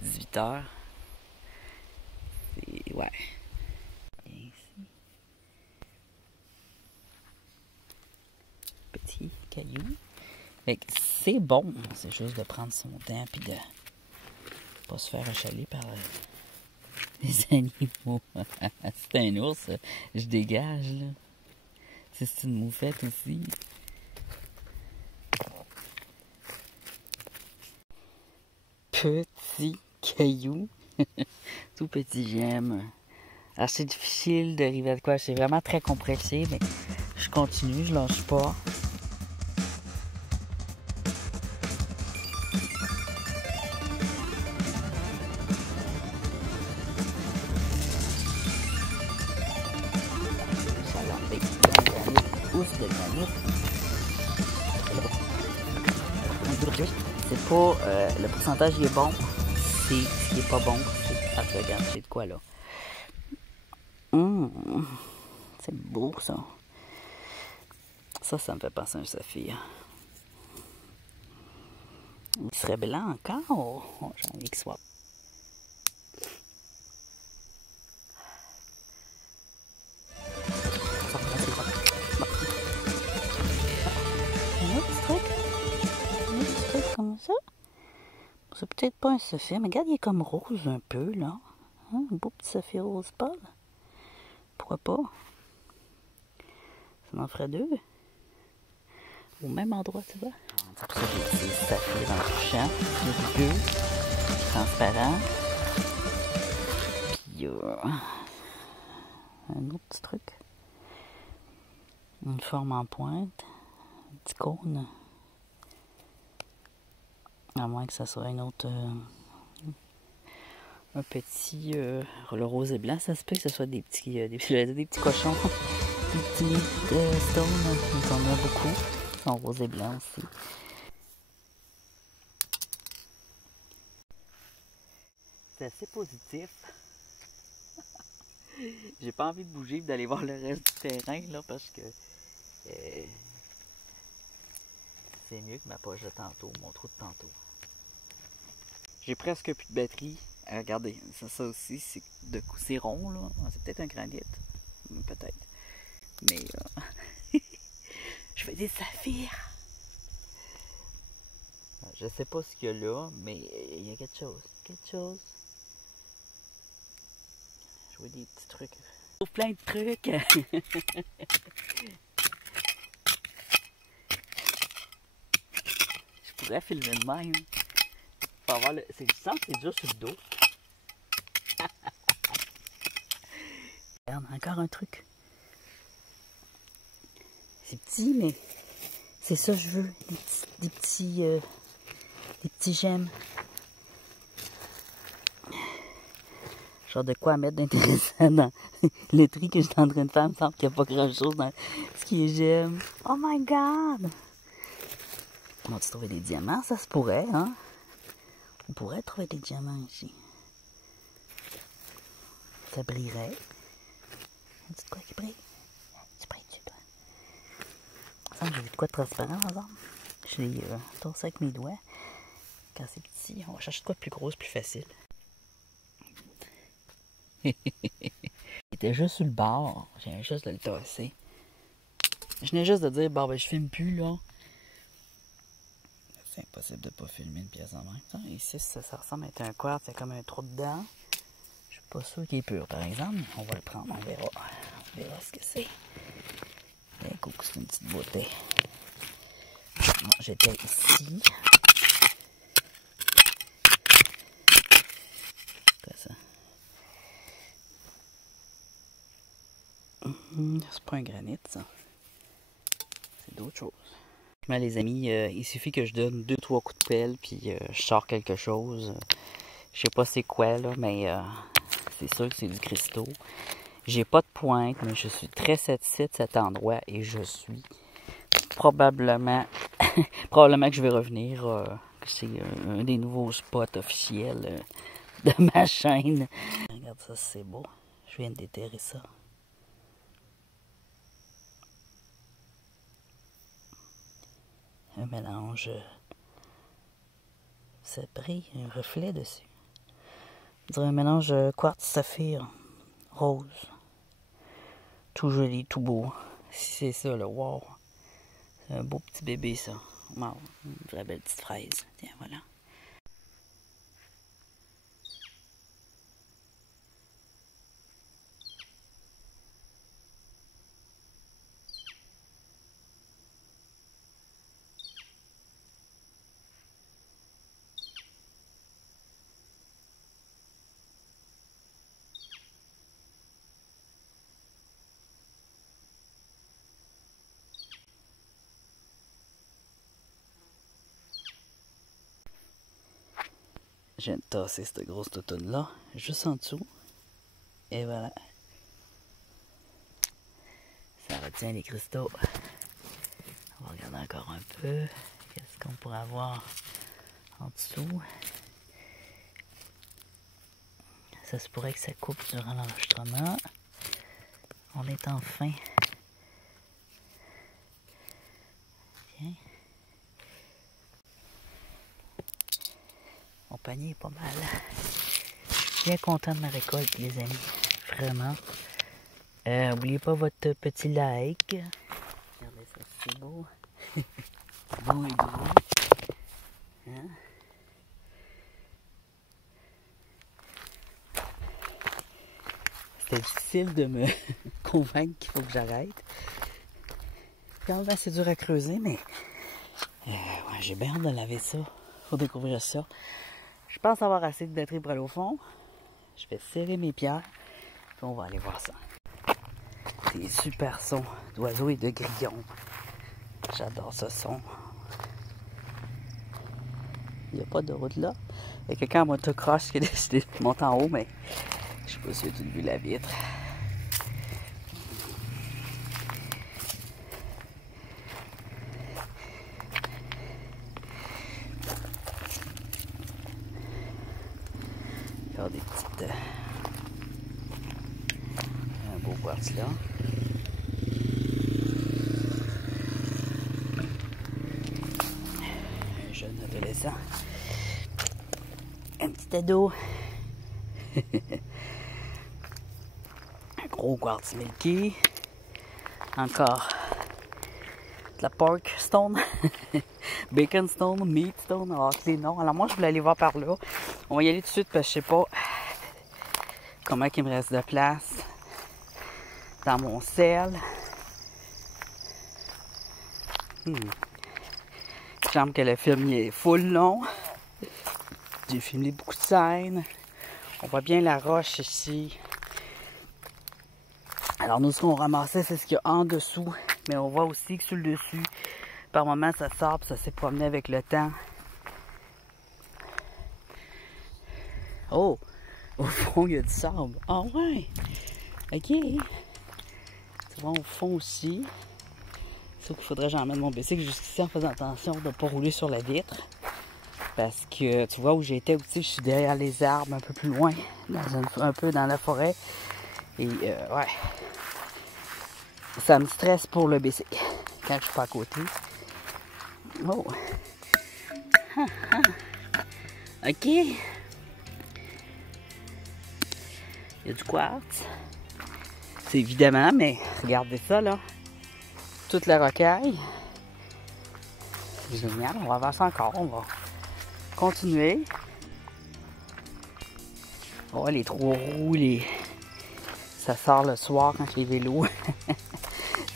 18 h. Et ouais. Et ici. Petit caillou. Fait que c'est bon, c'est juste de prendre son temps puis de pas se faire achaler par les animaux. C'est un ours, je dégage là. C'est une moufette aussi. Petit caillou. Tout petit, j'aime. Alors c'est difficile d'arriver à quoi, c'est vraiment très compressé, mais je continue, je lâche pas. C'est pas le pourcentage il est bon, c'est ce qui est pas bon. Ah, regarde, j'ai de quoi là. C'est beau ça. Ça me fait penser à un saphir. Il serait blanc encore. Oh, j'ai envie qu'il soit. Un autre truc comme ça. C'est peut-être pas un saphir, mais regarde, il est comme rose un peu là. Hein? Un beau petit saphir rose pâle. Pourquoi pas? Ça m'en ferait deux. Au même endroit, tu vois. C'est pour ça que j'ai des saphirs dans le champ. Il y a deux, transparent. Puis un autre petit truc. Une forme en pointe. Un petit cône. À moins que ça soit une autre. Un petit. Le rose et blanc, ça se peut que ce soit des petits. Des petits cochons. Des petits stones. On en a beaucoup. Ils sont rose et blanc aussi. C'est assez positif. J'ai pas envie de bouger et d'aller voir le reste du terrain là parce que c'est mieux que ma poche de tantôt, mon trou de tantôt. J'ai presque plus de batterie. Regardez, ça aussi, c'est rond là. C'est peut-être un granit. Peut-être. Mais je fais des saphirs. Je sais pas ce qu'il y a là, mais il y a quelque chose. Je vois des petits trucs. Plein de trucs. Je pourrais filmer de même. Faut avoir le... C'est du sang, c'est dur sur le dos. Regarde, encore un truc. C'est petit, mais c'est ça que je veux. Des petits gemmes. Genre de quoi mettre d'intéressant dans le tri que je suis en train de faire. Il me semble qu'il n'y a pas grand chose dans ce qui est gemme. Oh my god! On va-tu trouver des diamants? Ça se pourrait, hein? On pourrait trouver des diamants ici. Ça brillerait. Tu de quoi qui brille? Tu brilles-tu, toi? Il me semble que j'ai vu de quoi de transparent, par exemple. Je l'ai torsé avec mes doigts. Quand c'est petit, on va chercher de quoi de plus gros, plus facile. Il était juste sur le bord. Je viens juste de le tasser. Je venais juste de dire, bon, ben, je filme plus, là. C'est impossible de pas filmer une pièce en même. Ici, ça ressemble à un quartz, c'est comme un trou dedans. Je suis pas sûr qu'il est pur, par exemple. On va le prendre, on verra. On verra ce que c'est. Écoute, c'est une petite beauté. Bon, j'étais ici. Quoi ça? C'est pas un granit, ça. C'est d'autres choses. Mais les amis, il suffit que je donne 2-3 coups de pelle, puis je sors quelque chose. Je sais pas c'est quoi, là, mais c'est sûr que c'est du cristaux. J'ai pas de pointe, mais je suis très satisfait de cet endroit et je suis probablement que je vais revenir. C'est un des nouveaux spots officiels de ma chaîne. Regarde ça, c'est beau. Je viens de déterrer ça. Un mélange. Ça brille, un reflet dessus. On dirait un mélange quartz saphir rose. Tout joli, tout beau. Si c'est ça, là, wow. C'est un beau petit bébé, ça. Wow, une vraie belle petite fraise. Tiens, voilà. Je viens de tasser cette grosse toutoune-là, juste en dessous. Et voilà. Ça retient les cristaux. On va regarder encore un peu. Qu'est-ce qu'on pourrait avoir en dessous? Ça se pourrait que ça coupe durant l'enregistrement. On est en fin. Tiens. Mon panier est pas mal. Je suis bien content de ma récolte, les amis. Vraiment. N'oubliez pas votre petit like. Regardez ça, c'est beau. Beau et gros. Hein? C'était difficile de me convaincre qu'il faut que j'arrête. Quand même, c'est dur à creuser, mais ouais, j'ai bien hâte de laver ça. Faut découvrir ça. Je pense avoir assez de batterie pour aller au fond. Je vais serrer mes pierres. Puis on va aller voir ça. Des super sons d'oiseaux et de grillons. J'adore ce son. Il n'y a pas de route là. Il y a quelqu'un en motocross qui a décidé de monter en haut, mais je ne sais pas si tu as vu la vitre. Faire des petites... un beau quartz là. Un jeune adolescent. Un petit ado. Un gros quartz milky. Encore de la pork stone. Bacon stone, meat stone. Alors, les noms. Alors moi, je voulais aller voir par là. On va y aller tout de suite parce que je sais pas comment il me reste de place dans mon sel. Il semble que le film il est full long. J'ai filmé beaucoup de scènes. On voit bien la roche ici. Alors nous, ce qu'on ramassait, c'est ce qu'il y a en dessous. Mais on voit aussi que sur le dessus, par moments, ça sort et ça s'est promené avec le temps. Oh! Au fond, il y a du sable. Ah ouais! Ok! Tu vois, au fond aussi. Sauf qu'il faudrait que j'emmène mon bicycle jusqu'ici en faisant attention de ne pas rouler sur la vitre. Parce que tu vois où j'étais aussi, je suis derrière les arbres, un peu plus loin, un peu dans la forêt. Et ouais, ça me stresse pour le bicycle quand je suis pas à côté. Oh! Ah, ah. Ok! Il y a du quartz. C'est évidemment, mais regardez ça là. Toute la rocaille. C'est génial, on va voir ça encore, on va continuer. Oh, les trois roues, ça sort le soir quand les vélos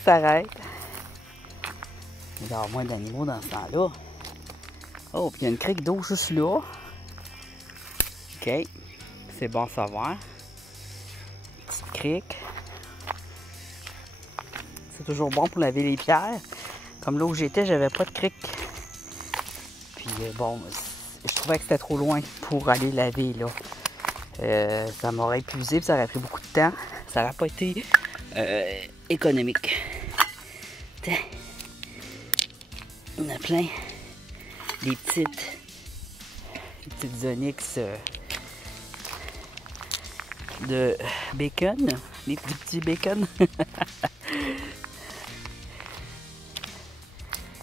s'arrêtent. Il y a moins d'animaux dans ce temps-là. Oh, puis il y a une crique d'eau juste là. Ok, c'est bon à savoir. Petite crique. C'est toujours bon pour laver les pierres. Comme là où j'étais, j'avais pas de crique. Puis bon, je trouvais que c'était trop loin pour aller laver là. Ça m'aurait épuisé, puis ça aurait pris beaucoup de temps. Ça n'aurait pas été économique. Tiens. On a plein. Des petites onyx de bacon. Des petits bacon.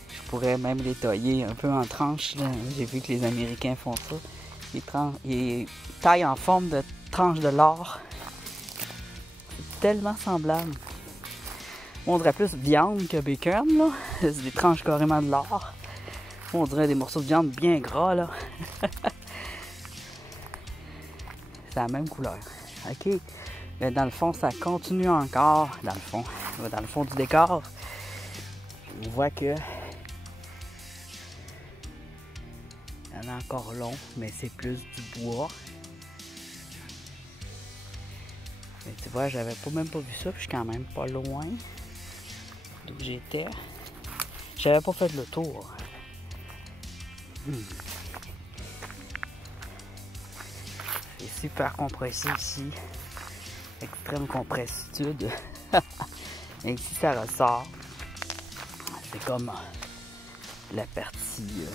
Je pourrais même les tailler un peu en tranches. J'ai vu que les Américains font ça. Ils taillent en forme de tranches de lard. C'est tellement semblable. On dirait plus viande que bacon, là. C'est des tranches carrément de lard. On dirait des morceaux de viande bien gras, là. C'est la même couleur. OK. Mais dans le fond, ça continue encore. Dans le fond du décor, on voit que il y en a encore long, mais c'est plus du bois. Mais tu vois, j'avais même pas vu ça, puis je suis quand même pas loin d'où j'étais. J'avais pas fait le tour. C'est super compressé ici. Extrême compressitude. Et ici, ça ressort. C'est comme la partie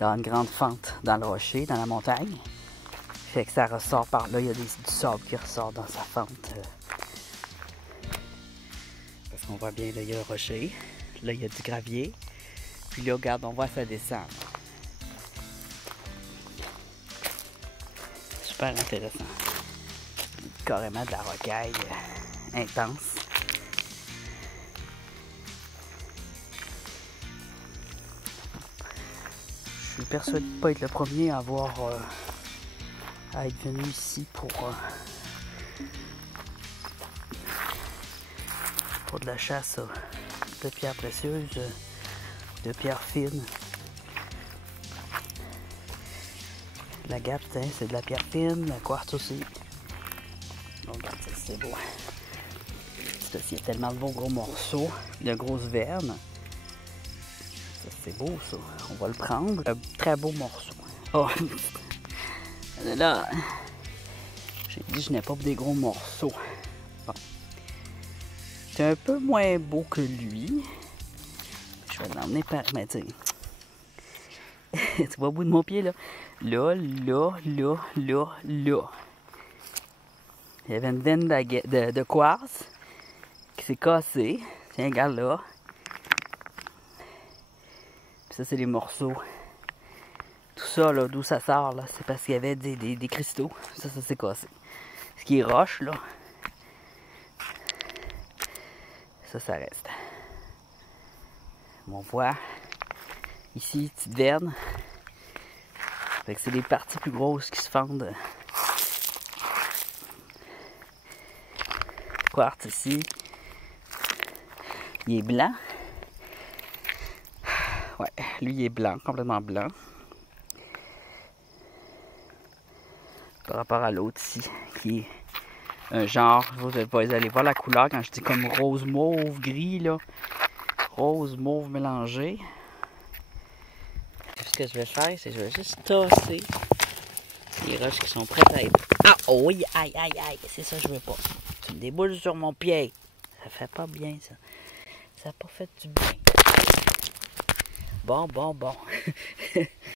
dans une grande fente dans le rocher, dans la montagne. Fait que ça ressort par là. Il y a du sable qui ressort dans sa fente. Parce qu'on voit bien, là, il y a le rocher. Là, il y a du gravier. Puis là, regarde, on voit ça descendre. Super intéressant. Carrément de la rocaille intense. Je suis persuadé de ne pas être le premier à à être venu ici pour de la chasse de pierres précieuses, de pierres fines. La gappe, c'est de la pierre fine, la quartz aussi. Donc, c'est beau. Il y a tellement de beaux gros morceaux, de grosses vernes. C'est beau, ça. On va le prendre. Un très beau morceau. Oh! Là, j'ai dit que je n'ai pas des gros morceaux. Bon. C'est un peu moins beau que lui. Je vais l'emmener par... Mais tu vois au bout de mon pied, là. Là. Il y avait une veine de quartz qui s'est cassée. Tiens, regarde là. Puis ça, c'est les morceaux. Tout ça, là, d'où ça sort, là, c'est parce qu'il y avait des cristaux. Ça s'est cassé. Ce qui est roche, là, ça reste. On voit ici, petite veine. Fait que c'est les parties plus grosses qui se fendent. Quartz ici. Il est blanc. Ouais, lui il est blanc, complètement blanc. Par rapport à l'autre ici, qui est un genre, vous allez voir la couleur quand je dis comme rose mauve, gris là. Rose mauve mélangé. Ce que je vais faire, c'est que je vais juste tasser les roches qui sont prêtes à être... Ah oui, aïe, c'est ça que je veux pas. Tu me déboules sur mon pied. Ça fait pas bien ça. Ça n'a pas fait du bien. Bon.